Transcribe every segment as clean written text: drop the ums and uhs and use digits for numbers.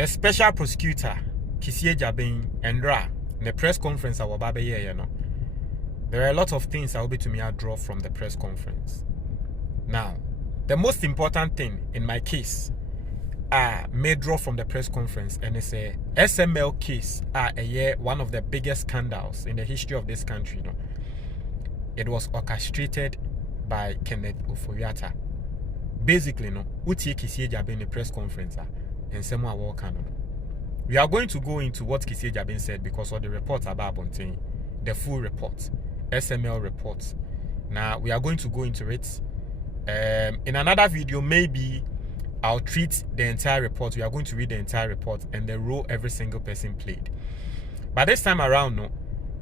the special prosecutor Kisie Jabin Endra the press conference our babe here, there are a lot of things I will be to me I draw from the press conference. Now, the most important thing in my case may draw from the press conference, and it's a SML case one of the biggest scandals in the history of this country. It was orchestrated by Ken Ofori Atta. Basically, Utie Kisie Jabin the press conference and someone walk on. We are going to go into what Kisie Jabin said because of the reports about Bontain, the full report, SML report. Now we are going to go into it. In another video, maybe I'll treat the entire report. We are going to read the entire report and the role every single person played. But this time around,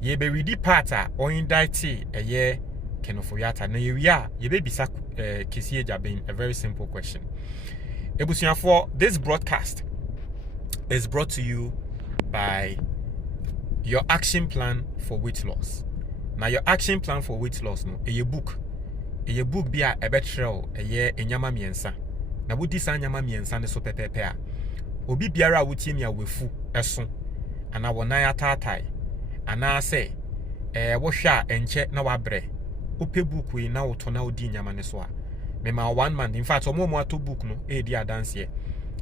ye be ready parta or indict a year Ken Ofori Atta. Now ye be bisa Kisie Jabin a very simple question. Ebusian for this broadcast is brought to you by your action plan for weight loss. Now your action plan for weight loss a book be a betrayal a year enyama miensa. Na wudi sa nyama miensa ne so pepepe a obi biara wutie mi awefu eso ana wona ya tatai ana se wo hwa enche na wabre ope book we na woto na odi nyama ne so a me ma 1 month. In fact omo ato book no e di adance here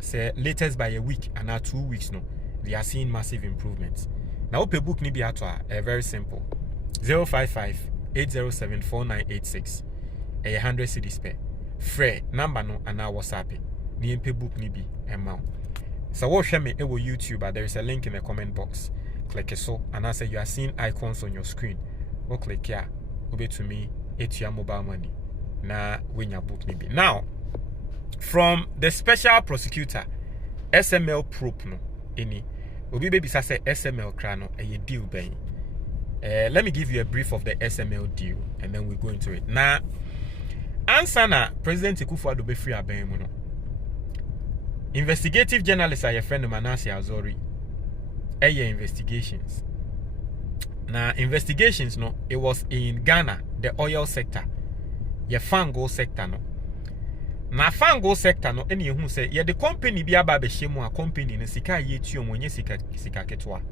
say latest by a week and 2 weeks they are seeing massive improvements. Now ope book ni bi ato a very simple 055-807-4986 100 cedis per free number no and our WhatsApp ni mpe book ni bi amount. So what share me ewo YouTube, there is a link in the comment box. Click it so and I say you are seeing icons on your screen. Or click here, obe to me your mobile money. Na when your book ni bi. Now from the special prosecutor SML probe no any obi baby say SML kra no a deal ben. Let me give you a brief of the SML deal and then we go into it. Now answer na President Akufo-Addo be free aben mu no. Investigative journalist your friend Manase Azori. Investigations. Now investigations no, it was in Ghana, the oil sector. Your fango sector no. Na fango sector no any who say yeah the company bi aba be shemu a company no sika ye tuo mo nye sika ketwa.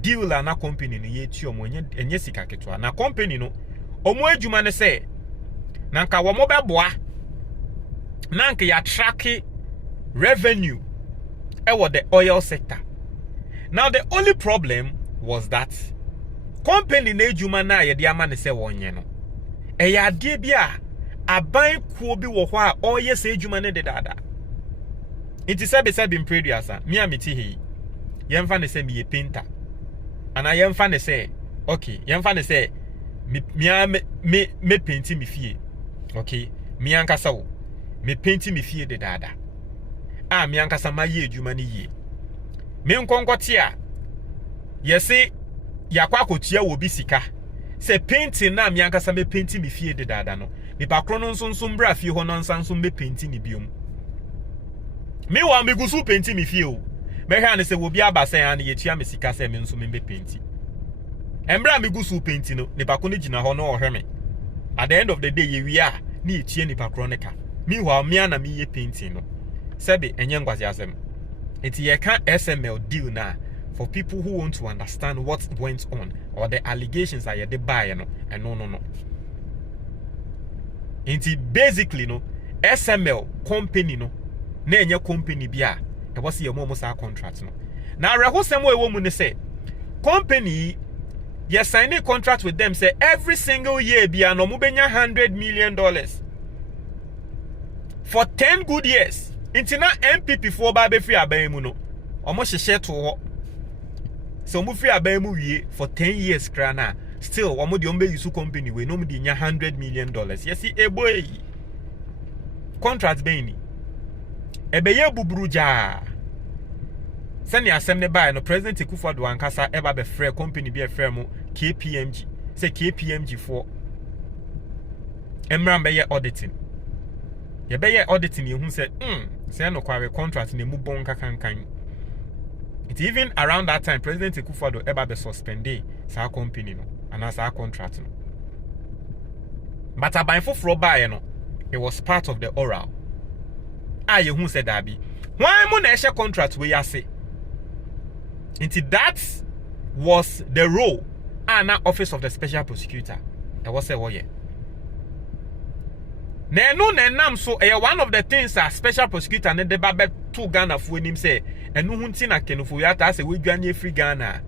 Deal na company no ye tuo mo nye sika ketwa. Na company no omo adwuma ne say na nka wo mo beboa na nka ya track revenue the oil sector. Now the only problem was that company na adwuma na ye de ama ne say wonye no e ya de bia aban kuo bi wo ho a oye se adwuma ne de dada. It is said in previous me amiti he yemfa ne say me painter ana yemfa ne say okay yemfa ne say me painting me fie. Okay, me ankasa wo me painting me fie de dada. Me ankasa ma ye adwuma ne ye. Me nkonkote a yesi yakwa akotua wo bi sika. Se painting na me ankasa me painting me fie de dada no. Me pa kro no nso bra fie ho no nsanso me painting ni biom. Me wa me gusu painting me fie o. Me hwa ne se wo bi abasa ya ne yetua me sika se me nso me painting. Embra me gusu painting no ne pa ko ne gina ho no ohwe me. At the end of the day, we are ni tie ni pakronika. Meanwhile, me and me ye painting no. Sebe enye ngwazi asem. Iti ye can SML deal na for people who want to understand what went on or the allegations that ye de buy no and no. Iti basically no SML company no na enye company bia e was ye mo sa contract no. Na reho sem we wo mu ne say company you sign a contract with them, say every single year be an omubenya $100 million for 10 good years. Intina MPP for baby free abemu no. Omo share to so mu free abemu wie for 10 years krana. Still omo di ombe yusu company we no mu di nya $100 million. Yes, e boy. Contract be ni. Ebeye bubruja. Send your assembly by no President Akufo-Addo ankasa eba be free company be a firm KPMG. Say KPMG for Emran be auditing. Ye be auditing you who said, say no kwa contract ne mu bon kakankan. It even around that time President Akufo-Addo eba be suspended sa company no and as our contract no. But aban foforo buy no, it was part of the oral. You who said that be Why mo na share contract we say? Into that was the role and office of the special prosecutor. I was say what yeah. Nenam so one of the things a special prosecutor and the babe to Ghana for him say and no hunting na Ken Ofori Atta say we ganye free Ghana.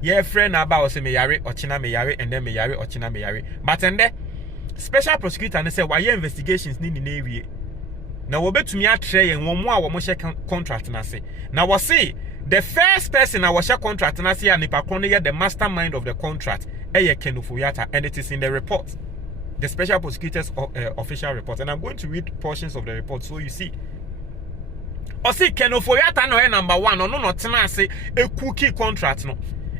Yeah, friend about say me yare ochina me yare and then me yare ochina me yare. But and the special prosecutor and say why investigations ni area. Now we betumi atre and one more we share contract na say. Now we say the first person I was share contract na say and the mastermind of the contract Ken Ofori Atta, and it is in the report. The special prosecutor's official report, and I'm going to read portions of the report so you see. Or see Ken Ofori Atta no number one, or no say a cookie contract no.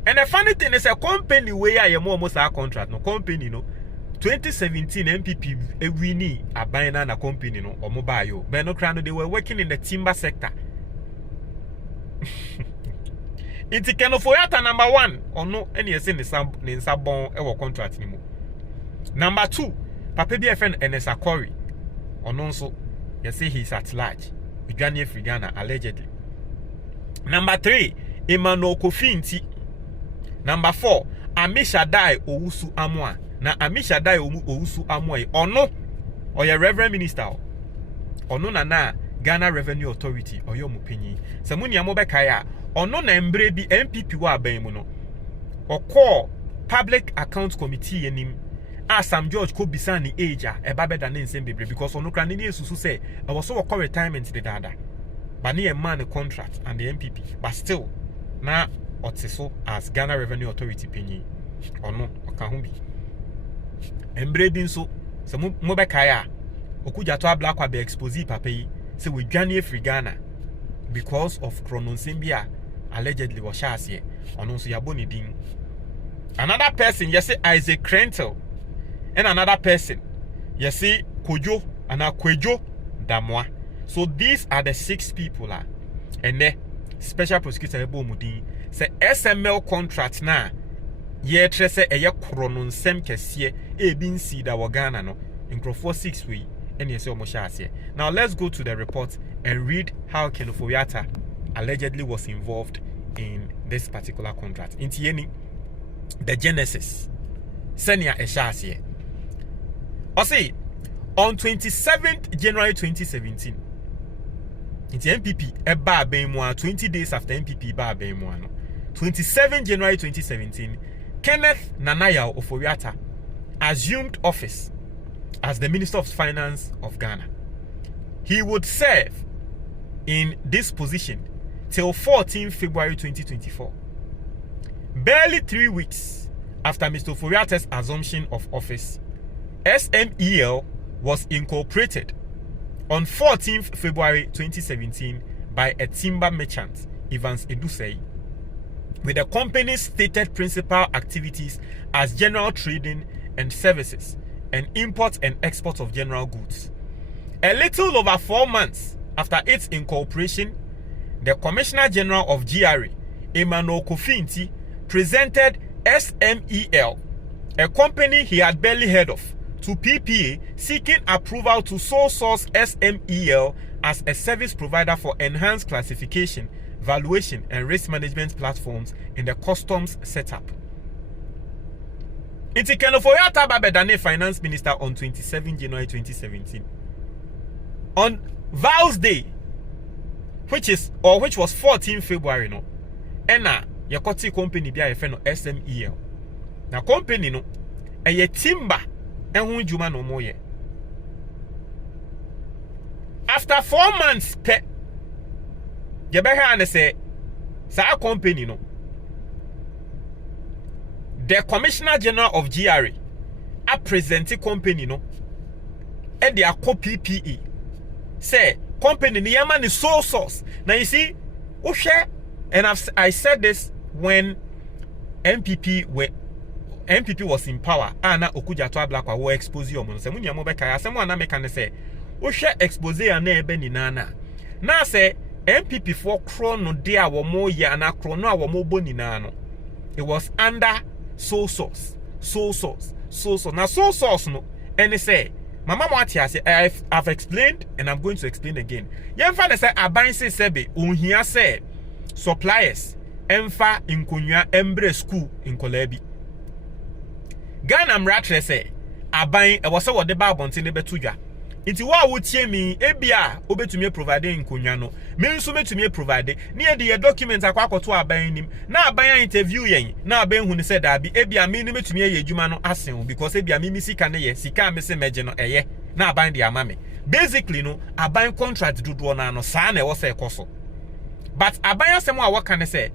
And the funny thing is a company where I am almost our contract no company no. 2017 MPP we need a buying a company no or mobile. But no crowd they were working in the timber sector. It's Ken Ofori Atta number one or no any in sabon ever contract anymore. Number two, Papa BFN NSA Corey. Or no so you say he's at large. Uganda free Ghana allegedly. Number three, Emmanuel Kofinti. Number four, Amisha Dai Owusu Amwa. Na Amisha Dai Owusu Amwa or no or your Reverend Minister or no na Ghana Revenue Authority or your mupini. Samuni Amobekaya or no na mbrebi MPP wa bemuno or call Public Accounts Committee enim. Sam George could be sunny age a babe than in same baby because on no cranny susu say I was so call retirement the dada. But near man a contract and the MPP. But still now Otseso as Ghana Revenue Authority penny or no or kahumbi. Embredin so some mobekaya okujato black be expose papi say we Ghana free Ghana because of chronosimbia allegedly was shasi on also yaboni din. Another person yes say Isaac Krentel. And another person, you see, Kojo and Kwejo Damwa. So these are the 6 people. And the special prosecutor Mudin say SML contract na ye trese eye kronon sem kesiye e bin si da Ghana no in 6 way and yes Now let's go to the report and read how Ken Ofori Atta allegedly was involved in this particular contract. Intieni the genesis. Senia Eshasiye. I say on 27th January 2017, it's MPP eba bemwa 20 days after MPP ba bemwa no. 27 January 2017, Kenneth Nanaya Ofori Atta assumed office as the Minister of Finance of Ghana. He would serve in this position till 14 February 2024. Barely 3 weeks after Mr. Ofori Atta's assumption of office, SMEL was incorporated on 14th February 2017 by a timber merchant, Evans Edusei, with the company's stated principal activities as general trading and services and import and export of general goods. A little over 4 months after its incorporation, the Commissioner General of GRA, Emmanuel Kofinti, presented SMEL, a company he had barely heard of, to PPA seeking approval to sole source SMEL as a service provider for enhanced classification, valuation, and risk management platforms in the customs setup. It's Ken Ofori Atta Babedane Finance Minister on 27 January 2017. On Val's Day, which was 14 February, no, Ena Yakoti company be a friend of SMEL. Na company no, a timber. And juma no more. After 4 months, you better say, "Sa company no." The Commissioner General of GRA, a presenting company no, and they are PPE. Say company the man is sole source. Now you see, and I said this when MPP was in power. Ana okujato black wa expose you. Se munya mo beka asemo ana meka ne se wo hwe expose ana ebe ni nana. Na se MPP for chrono de a wo mo ye ana chrono a wo mo boni na no. It was under sole source. Na sole source no. And say Mama Mwati say I've explained and I'm going to explain again. Yemfa say aban say sebe unhia say suppliers emfa inkonwa embre school in Kolebi. Ghana mratre say aban e wo se wo de ba abonte ne betudwa. Nti wa wo tie mi ebia obetumi provide nkonwa no. Me nso metumi provide. Ne ye de document akwakoto aban nim. Na aban interview yen. Na aban hu ne say da bi ebia me ne metumi ye adwuma no asen because ebia me sika ne ye sika me se meje no eye. Na aban de ama me. Basically no aban contract dodo na no sa na e wo say ekoso. But aban asem a wo kan say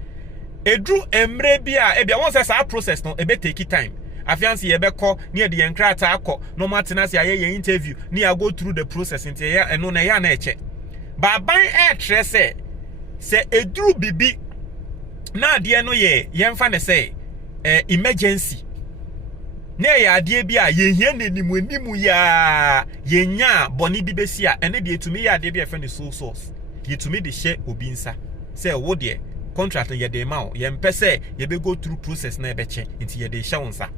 edru emre bia ebia won say sa process no ebe take time. Afiansi yebeko near the enkrata akọ no matenasi aye interview near go through the process into ya eno na ya na eche ba ban tre se edru bibi na de no ye yemfa ne say emergency na ya de bia ye hia nenimu ya yenya boni bibesi a ene de etumi ya de bia fe ne sole source yetumi de share obi nsa say wo de contract ye de ma o ye mpese ye be go through process na ebeche nti ye de hye wonsa.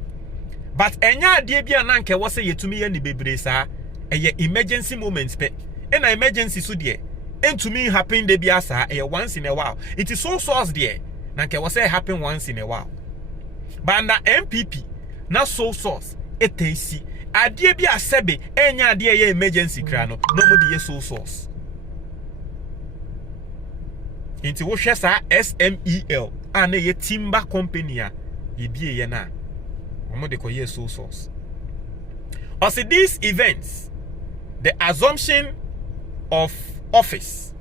But enya ade bia na nke wo se yetumi ye ni bebre saa eye emergency moments pe na emergency so de entumi happen de bia saa eye once in a while. It is so source there na nke wo se happen once in a while. But na MPP na so source etesi ade bia sebe enya ade ye emergency kra no mo de ye so source. Inti wo hwe saa SMEL ana ye timber company a yebie ye na omo de koye so source. Also these events, the assumption of office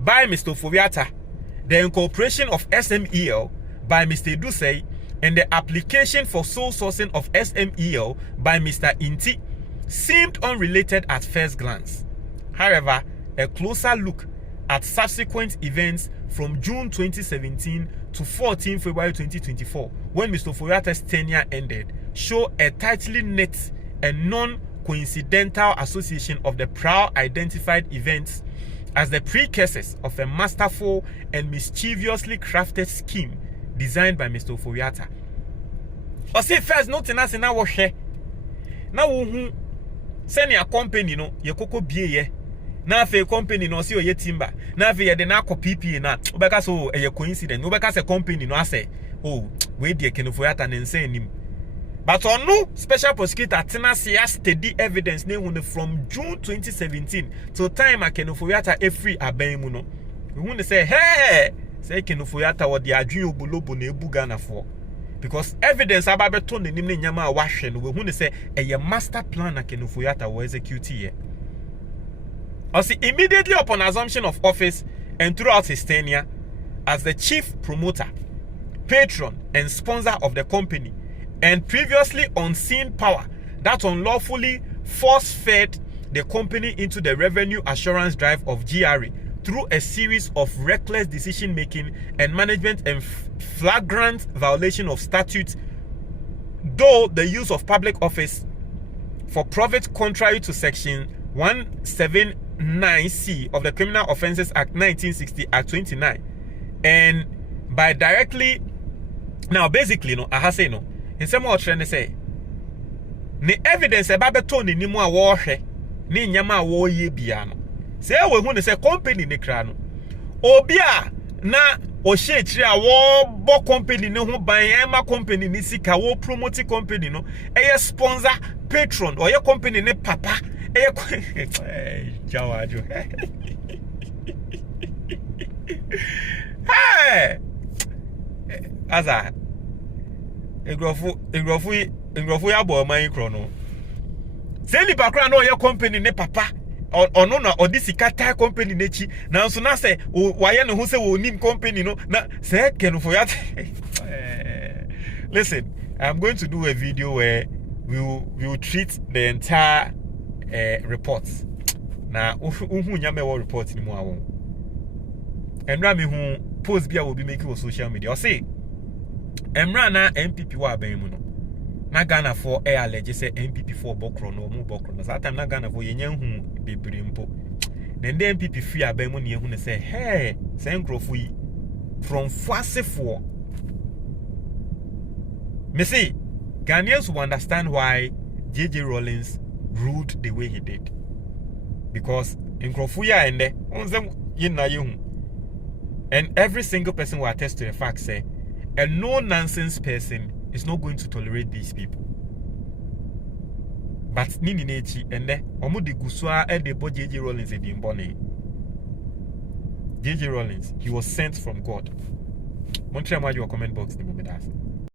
by Mr. Ofori Atta, the incorporation of SMEL by Mr. Dusey, and the application for sole sourcing of SMEL by Mr. Inti seemed unrelated at first glance. However, a closer look at subsequent events from June 2017 to 14 February 2024, when Mr. Ofori Atta's tenure ended, show a tightly knit and non-coincidental association of the prior identified events as the precursors of a masterful and mischievously crafted scheme designed by Mr. Ofori Atta. Or say first, no tenasi na wo hwe na wo hu send your company no ye koko bie ye na fe company no si o ye timber na fe ye de na akọ PPA na obeka so e coincidence obeka se company no ase oh we de Ken Ofori Atta ne nsan nim. But on no special prosecutor tenasi has steady evidence ne hu from June 2017 till time a Ken Ofori Atta e free aban mu no we hu say hey say Ken Ofori Atta wo de adwen obulobo na ebu Ghana for. Because evidence about beton the name nyama wahwe no we hu say a master plan na Ken Ofori Atta wo execute here. Also, immediately upon assumption of office and throughout his tenure as the chief promoter, patron, and sponsor of the company, and previously unseen power that unlawfully force-fed the company into the revenue assurance drive of GRA through a series of reckless decision-making and management and flagrant violation of statutes, though the use of public office for profit contrary to section 179C of the Criminal Offences Act 1960 Act 29, and by directly now basically no I say no in some more trend say ne evidence about beton ni mu a wo hwe ne nyama a wo ye bia no say we hu ne say company ne kra no obi a na o she chiri a wo bo company ne ho ban ema company ni sika wo promote company no eye sponsor patron or your company ne papa Jawajo. Hey, Aza. Engrofu ya bo man krono. Say ni bakra no your company ne papa. Ono na odisika tai company nechi. Na so na say waye no hu say wo nim company no na say Ken Ofori Atta. Listen, I'm going to do a video where we will treat the entire reports. Na uhu nyame wo report ni mu awon. Emra me hu post bia will be making on social media. Or say Emra na MPP wa aban mu no. Na Ghana for allege say MPP for bokro no mu bokro. No that time na Ghana for yenya hu bebre mpo. Then the MPP free aban mu ne hu ne say hey, say nkrofo yi from Fuasefo. Me say Ghanaians will understand why JJ Rawlings ruled the way he did. Because in Krofuya and there, and every single person will attest to the fact, say, a no-nonsense person is not going to tolerate these people. But Nini Nechi and there, Omudi Guswa and the boy J.J. Rollins in Bone. J.J. Rollins, he was sent from God. Montreal, your comment box, the moment